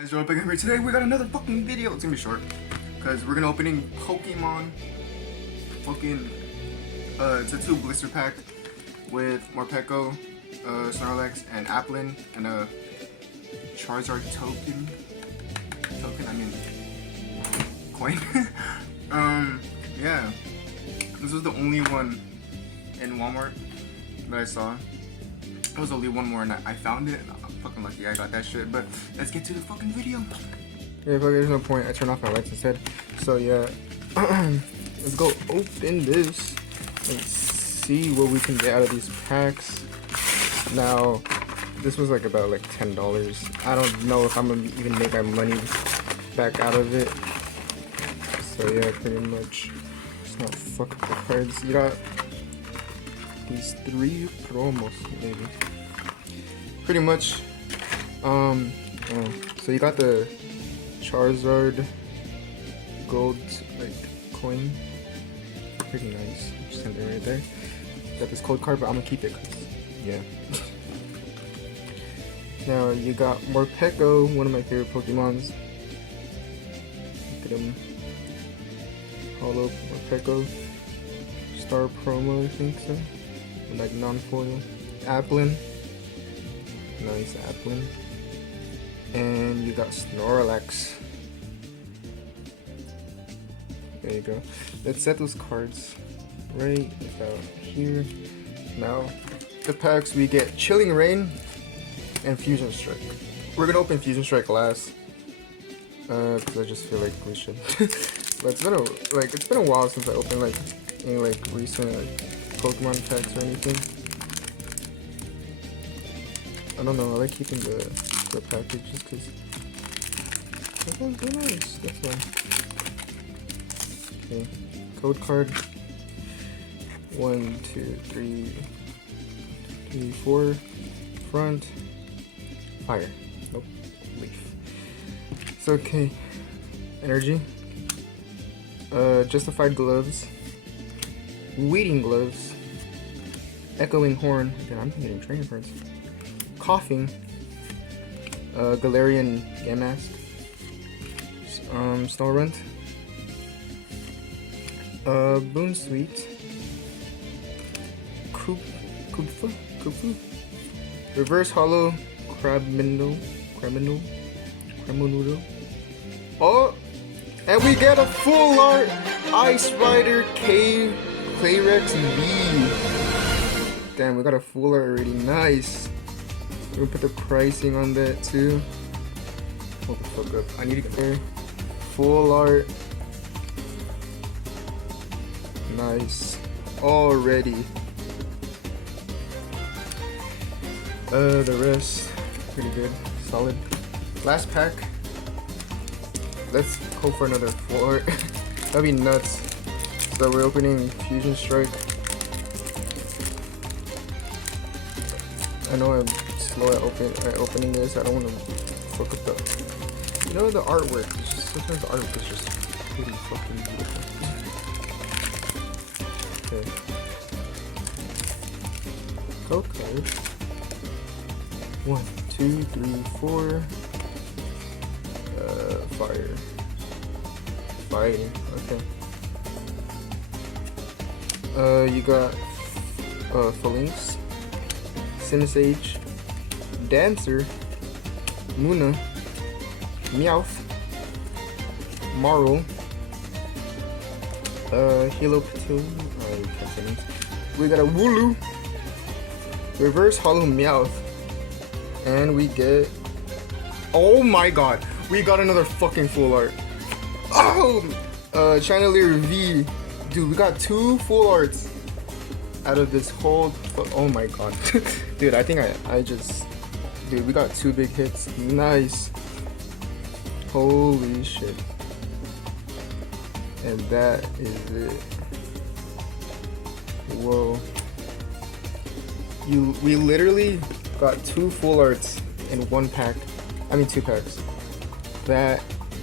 Guys, you're back here today. We got another fucking video. It's gonna be short because we're gonna opening Pokemon fucking it's a 2 blister pack with Morpeko, Snorlax, and Applin, and a Charizard token. I mean coin. Yeah. This was the only one in Walmart that I saw. There was only one more and I found it. I'm fucking lucky I got that shit, but let's get to the fucking video. Yeah, but there's no point. I turned off my lights instead. So yeah, let's go open this and see what we can get out of these packs. Now, this was like about like $10. I don't know if I'm gonna even make my money back out of it. So yeah, pretty much. Let's not fuck up the cards. You got these 3 promos, maybe. Pretty much. So you got the Charizard gold like coin. Pretty nice. Just send it right there. Got this cold card, but I'm gonna keep it cause yeah. Now you got Morpeko, one of my favorite Pokemons. Look at him. Hollow Morpeko. Star promo, I think so. Like non-foil. Applin. Nice Applin. And you got Snorlax. There you go. Let's set those cards right about here. Now, the packs we get Chilling Reign and Fusion Strike. We're gonna open Fusion Strike last. Because I just feel like we should. But it's been a while since I opened like any like recent like Pokemon packs or anything. I don't know, I like keeping the packages because they're nice, that's why. Okay, code card. 1, 2, 3, 4. Front. Fire. Nope. Leaf. It's okay. Energy. Justified Gloves. Weeding Gloves. Echoing Horn. Damn, I'm getting training cards. Coughing. Galarian Yamask. Snorunt. Boon Sweet. Kufu. Reverse Hollow Crabmino. Oh! And we get a full art Ice Rider Clayrex V. Damn, we got a full art already. Nice. We'll put the pricing on that too. Hold the fuck up. I need to get there. Full art. Nice. Already. The rest pretty good. Solid. Last pack. Let's hope for another full art. That'd be nuts. So we're opening Fusion Strike. I know I'm slow at opening this. I don't want to fuck up the. You know, the artwork. Sometimes the artwork is just pretty fucking beautiful. Okay. Code card. 1, 2, 3, 4. Fire. Fighting. Okay. You got Phalanx, Sinisage, Dancer, Muna, Meowth, Marl, Heloptil. I can't say names. We got a Wooloo, Reverse Hollow Meowth, and we get. Oh my god! We got another fucking full art. Oh! Chandelier V. Dude, we got 2 full arts out of this whole. Oh my god. Dude, I think I just. Dude, we got 2 big hits. Nice. Holy shit. And that is it. Whoa. We literally got 2 full arts in 1 pack. I mean 2 packs. That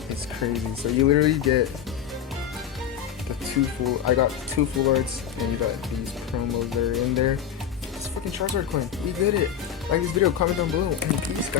is crazy. So you literally get the 2 full. I got 2 full arts, and you got these promos that are in there. This fucking Charizard coin. We did it. Like this video, comment down below, and peace, guys.